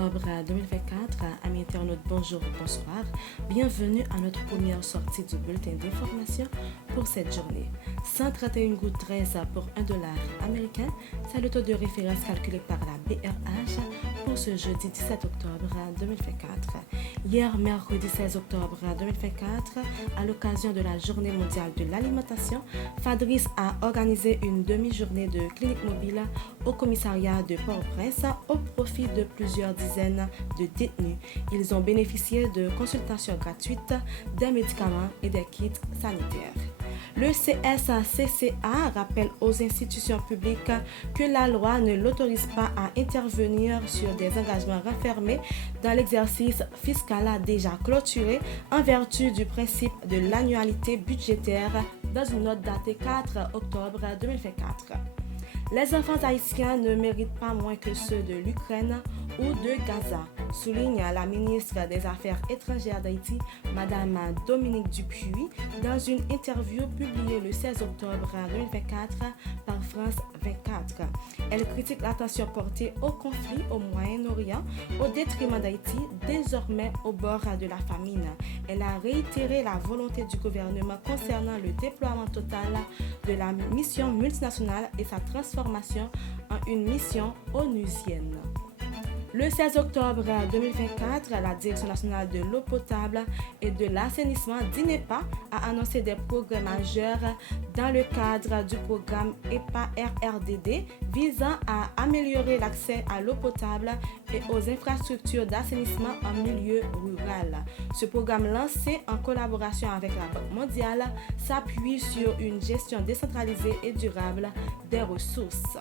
octobre 2024. Amis internautes, bonjour, bonsoir. Bienvenue à notre première sortie du bulletin d'information pour cette journée. 131 gouttes 13 pour $1 américain, c'est le taux de référence calculé par la BRH pour ce jeudi 17 octobre 2024. Hier, mercredi 16 octobre 2024, à l'occasion de la Journée mondiale de l'alimentation, FADRIS a organisé une demi-journée de clinique mobile au commissariat de Port-au-Prince au profit de plusieurs dizaines de détenus. Ils ont bénéficié de consultations gratuites, des médicaments et des kits sanitaires. Le CSCCA rappelle aux institutions publiques que la loi ne l'autorise pas à intervenir sur des engagements renfermés dans l'exercice fiscal déjà clôturé en vertu du principe de l'annualité budgétaire dans une note datée 4 octobre 2024. Les enfants haïtiens ne méritent pas moins que ceux de l'Ukraine ou de Gaza, souligne la ministre des Affaires étrangères d'Haïti, Madame Dominique Dupuis, dans une interview publiée le 16 octobre 2024 par France 24. Elle critique l'attention portée au conflit au Moyen-Orient au détriment d'Haïti, désormais au bord de la famine. Elle a réitéré la volonté du gouvernement concernant le déploiement total de la mission multinationale et sa transformation en une mission onusienne. Le 16 octobre 2024, la Direction nationale de l'eau potable et de l'assainissement d'INEPA a annoncé des progrès majeurs dans le cadre du programme EPA-RRDD visant à améliorer l'accès à l'eau potable et aux infrastructures d'assainissement en milieu rural. Ce programme lancé en collaboration avec la Banque mondiale s'appuie sur une gestion décentralisée et durable des ressources.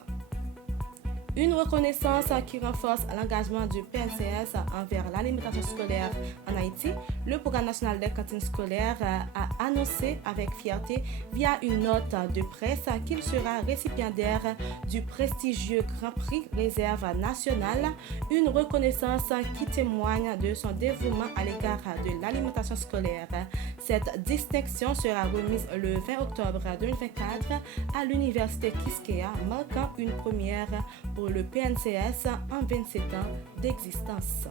Une reconnaissance qui renforce l'engagement du PNCS envers l'alimentation scolaire en Haïti. Le Programme national des cantines scolaires a annoncé avec fierté via une note de presse qu'il sera récipiendaire du prestigieux Grand Prix Réserve nationale, une reconnaissance qui témoigne de son dévouement à l'égard de l'alimentation scolaire. Cette distinction sera remise le 20 octobre 2024 à l'Université Quisqueya, marquant une première pour le PNCS en 27 ans d'existence.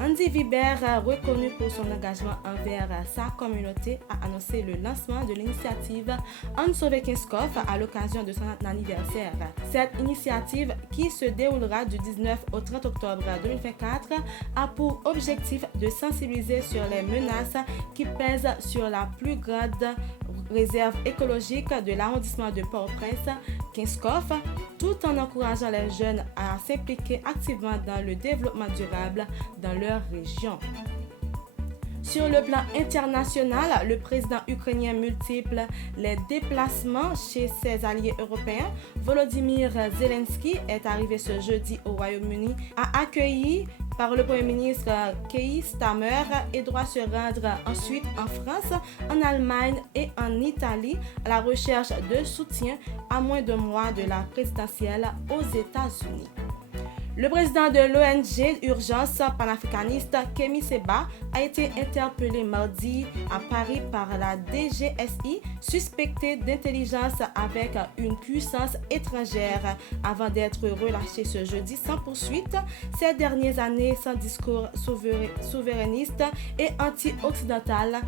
Andy Vibert, reconnu pour son engagement envers sa communauté, a annoncé le lancement de l'initiative On Sauve Kinskov à l'occasion de son anniversaire. Cette initiative, qui se déroulera du 19 au 30 octobre 2024, a pour objectif de sensibiliser sur les menaces qui pèsent sur la plus grande réserve écologique de l'arrondissement de Port-au-Prince, Kinskov, tout en encourageant les jeunes à s'impliquer activement dans le développement durable dans leur région. Sur le plan international, le président ukrainien multiplie les déplacements chez ses alliés européens. Volodymyr Zelensky est arrivé ce jeudi au Royaume-Uni, a accueilli par le Premier ministre Keir Starmer et doit se rendre ensuite en France, en Allemagne et en Italie à la recherche de soutien à moins d'un mois de la présidentielle aux États-Unis. Le président de l'ONG Urgence panafricaniste, Kémy Séba, a été interpellé mardi à Paris par la DGSI, suspecté d'intelligence avec une puissance étrangère, avant d'être relâché ce jeudi sans poursuite. Ces dernières années, son discours souverainiste et anti-occidental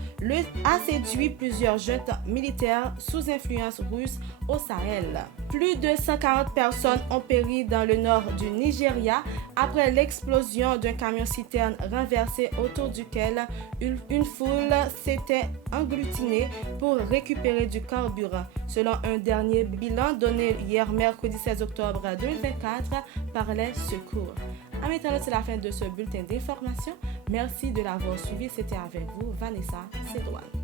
a séduit plusieurs jeunes militaires sous influence russe au Sahel. Plus de 140 personnes ont péri dans le nord du Nigeria après l'explosion d'un camion-citerne renversé autour duquel une foule s'était agglutinée pour récupérer du carburant, selon un dernier bilan donné hier mercredi 16 octobre 2024 par les secours. En maintenant, c'est la fin de ce bulletin d'information. Merci de l'avoir suivi. C'était avec vous, Vanessa Cédouane.